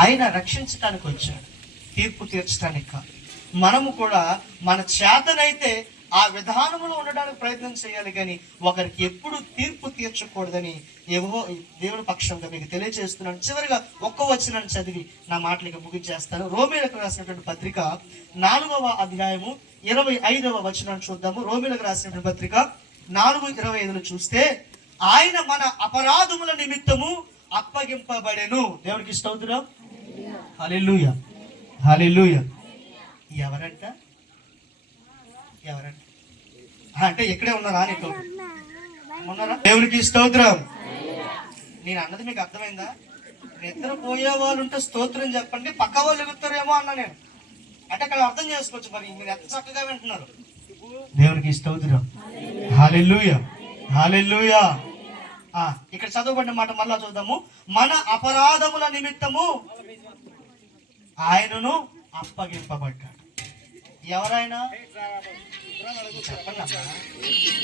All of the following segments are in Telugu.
ఆయన రక్షించడానికి వచ్చాడు, తీర్పు తీర్చడానికి కాదు. మనము కూడా మన చేతనైతే ఆ విధానంలో ఉండడానికి ప్రయత్నం చేయాలి, కానీ ఒకరికి ఎప్పుడు తీర్పు తీర్చకూడదని దేవుని పక్షంగా మీకు తెలియజేస్తున్నాను. చివరిగా ఒక్క వచనాన్ని చదివి నా మాటలకి ముగించేస్తాను. రోమీలకు రాసినటువంటి పత్రిక 4వ అధ్యాయము 25వ వచనాన్ని చూద్దాము. రోమీలకు రాసినటువంటి పత్రిక 4:25 చూస్తే, ఆయన మన అపరాధముల నిమిత్తము అప్పగింపబడెను. దేవునికి స్తోత్రం. హల్లెలూయా, హల్లెలూయా. ఎవరంట అంటే ఇక్కడే ఉన్నారా? నీతో ఉన్నారా? దేవునికి స్తోత్రం. నేను అన్నది మీకు అర్థమైందా? నిద్రపోయే వాళ్ళు ఉంటే స్తోత్రం చెప్పండి, పక్క వాళ్ళు ఎగుతారేమో అన్నా నేను. అంటే అక్కడ అర్థం చేసుకోవచ్చు. మరి మీరు ఎంత చక్కగా వింటున్నారు. దేవునికి స్తోత్రం. హల్లెలూయా, హల్లెలూయా. ఇక్కడ చదవబడిన మాట మళ్ళా చూద్దాము. మన అపరాధముల నిమిత్తము ఆయనను అప్పగింపబడ్డాడు. ఎవరైనా చెప్పండి.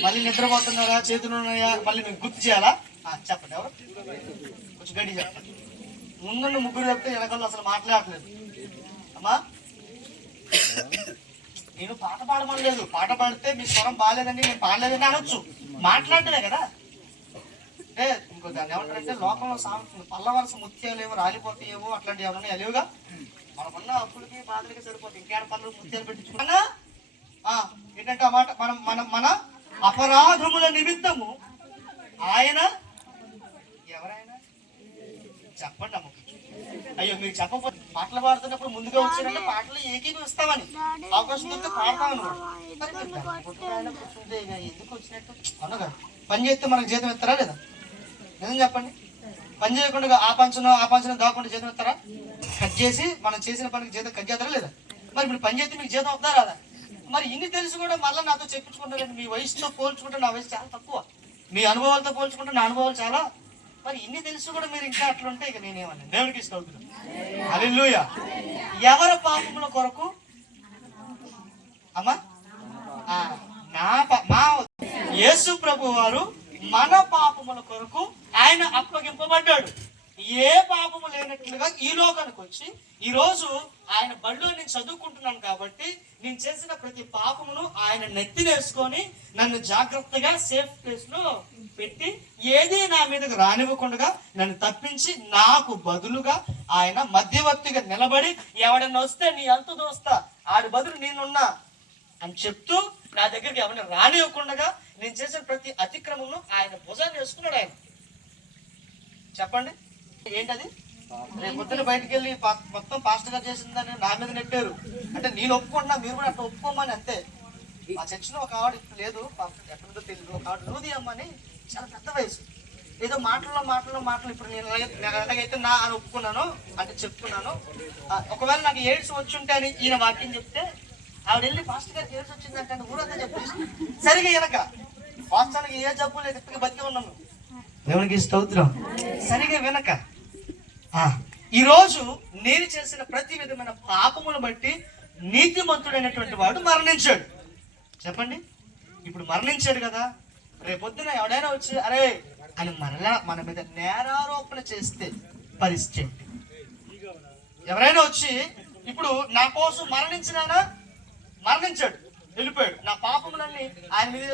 మళ్ళీ నిద్రపోతున్నారా? చేతులు ఉన్నాయా? మళ్ళీ మీకు గుర్తు చేయాలా? చెప్పండి. ఎవరు? కొంచెం గడి చెప్పండి. ముందు ముగ్గురు చెప్తే వెనకాల అసలు మాట్లాడలేదు. అమ్మా, నేను పాట పాడమనలేదు. పాట పాడితే మీ స్వరం బాగాలేదండి, నేను పాడలేదని అనొచ్చు. మాట్లాడలే కదా. అంటే ఇంకో దాన్ని ఏమంటారంటే, లోకంలో పల్లవరస ముత్యాలేమో రాలిపోతాయేమో అట్లాంటివి ఏమన్నా లేవుగా. మనకున్న అప్పులకి బాధలకి సరిపోతాయి. ఇంకేడ పనులు ముత్యాలు పెట్టించుకున్నా ఏంటంటే ఆ మాట, మన అపరాధముల నిమిత్తము ఆయన. ఎవరైనా చెప్పండి అమ్మ. అయ్యో మీరు చెప్పకపోతే పాటలు పాడుతున్నప్పుడు ముందుగా వచ్చారంటే పాటలు ఏకీభవిస్తామని అవకాశం దొరికితే పాడతామని. ఎందుకు వచ్చినట్టు అన్నగా పని చేస్తే మనకు జీతం ఇస్తారా లేదా? నిజం చెప్పండి. పని చేయకుండా ఆ పంచనం దాకుండా జీతం ఇస్తారా? కట్ చేసి మనం చేసిన పనికి జీతం కట్ చేస్తారా లేదా? మరి మీరు పని చేస్తే మీకు జీతం వద్దా రాదా? మరి ఇన్ని తెలిసి కూడా మళ్ళీ నాతో చెప్పించుకుంటారు. మీ వయసుతో పోల్చుకుంటే నా వయసు చాలా తక్కువ, మీ అనుభవాలతో పోల్చుకుంటే నా అనుభవాలు చాలా. మరి ఇన్ని తెలిసి కూడా మీరు ఇంకా అట్లుంటే ఇక నేనేమన్నా. దేవుడికి స్తోత్రం. హల్లెలూయా. ఎవరి పాపముల కొరకు అమ్మా? మా యేసు ప్రభు వారు మన పాపముల కొరకు ఆయన అప్పగింపబడ్డాడు. ఏ పాపము లేనట్లుగా ఈ లోకానికి వచ్చి ఈ రోజు ఆయన బడిలో నేను చదువుకుంటున్నాను కాబట్టి నేను చేసిన ప్రతి పాపమును ఆయన నెత్తినేసుకొని నన్ను జాగ్రత్తగా సేఫ్ ప్లేస్ లో పెట్టి ఏది నా మీదకి రానివ్వకుండా నన్ను తప్పించి నాకు బదులుగా ఆయన మధ్యవర్తిగా నిలబడి, ఎవడన్నా వస్తే నీ అంతు దోస్తా, ఆడి బదులు నేనున్నా అని చెప్తూ నా దగ్గరికి ఎవరిని రానివ్వకుండా నేను చేసిన ప్రతి అతిక్రమమును ఆయన భుజాన్ని వేసుకున్నాడు. ఆయన చెప్పండి ఏంటది? రేపు పొద్దున బయటకు వెళ్ళి మొత్తం పాస్టర్ గారు చేసిందని నా మీద నెట్టారు అంటే నేను ఒప్పుకుంటున్నా, మీరు కూడా అట్లా ఒప్పుకోమని అంతే. మా చర్చిలో ఒక ఆవిడ ఇప్పుడు లేదు, ఎక్కడితో తెలియదు, ఒక ఆవిడ లూది అమ్మని, చాలా పెద్ద వయసు. ఏదో మాటలు ఇప్పుడు నేను ఎలాగైతే నా అని ఒప్పుకున్నాను అంటే చెప్తున్నాను. ఒకవేళ నాకు ఎయిడ్స్ వచ్చుంటే అని ఈయన వాక్యం చెప్తే ఆవిడ వెళ్ళి పాస్టర్ గారికి ఎయిడ్స్ వచ్చిందంటే ఊరంతా చెప్పేసి సరిగా వెనక వాస్తవానికి ఏ జబ్బు లేదు, ఇప్పటికీ బతికి ఉన్నాము. దేవునికి స్తోత్రం. సరిగా వెనక ఈరోజు నేను చేసిన ప్రతి విధమైన పాపమును బట్టి నీతిమంతుడైనటువంటి వాడు మరణించాడు. చెప్పండి. ఇప్పుడు మరణించాడు కదా, రేపొద్దున ఎవడైనా వచ్చి అరే అని మరలా మన మీద నేరారోపణ చేస్తే పరిస్థితి. ఎవరైనా వచ్చి ఇప్పుడు నా కోసం మరణించాడు, వెళ్ళిపోయాడు, నా పాపములన్నీ ఆయన మీద